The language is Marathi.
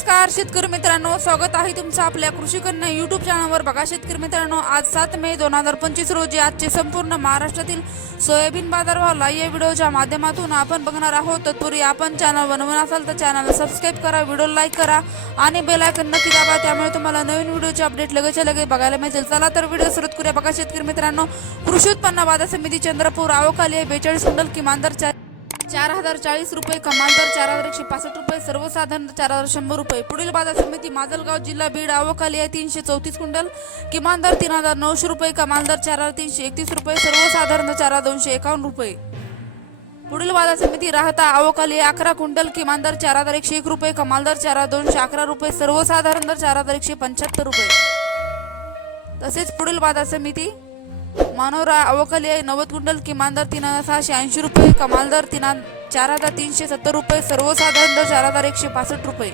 नमस्कार शेतकरी मित्रांनो. स्वागत आहे तुमचं आपल्या कृषी कन्या युट्यूब चॅनलवर बघा शेतकरी मित्रांनो आज सात मे दोन हजार पंचवीस रोजी आजचे संपूर्ण महाराष्ट्रातील सोयाबीन बाजारभाव या व्हिडिओच्या माध्यमातून आपण बघणार आहोत. तत्पूर्वी आपण चॅनल बनवून असाल तर चॅनलला सबस्क्राईब करा व्हिडिओ लाईक करा आणि बेल आयकन नक्की दाबा. त्यामुळे तुम्हाला नवीन व्हिडिओचे अपडेट लगेचच्या लगेच बघायला मिळेल चला तर व्हिडिओ सुरुवात करूया. बघा शेतकरी मित्रांनो कृषी उत्पन्न बाजार समिती चंद्रपूर आवकाली बेचाळीस कुंडल किमान दर चार हजार चाळीस रुपये कमाल दर चार हजार एकशे पासष्ट रुपये सर्वसाधारण चार हजार शंभर रुपये. पुढील बाजार समिती माजलगाव जिल्हा बीड आवकाली आहे तीनशे चौतीस क्विंटल. किमान दर तीन हजार नऊशे रुपये कमाल दर चार हजार तीनशे एकतीस रुपये सर्वसाधारण चार हजार दोनशे एकावन्न रुपये. पुढील बाजार समिती राहता आवकाली अकरा क्विंटल किमान दर चार हजार एकशे एक रुपये कमाल दर चार हजार दोनशे अकरा रुपये सर्वसाधारण दर चार हजार एकशे पंच्याहत्तर रुपये. तसेच पुढील बाजार समिती मानोरा अवकाली आहे. नव्वद क्विंटल किमान दर तीन हजार सहाशे ऐंशी रुपये कमाल दर तीन चार हजार तीनशे सत्तर रुपये सर्वसाधारण दर चार हजार एकशे पासष्ट रुपये.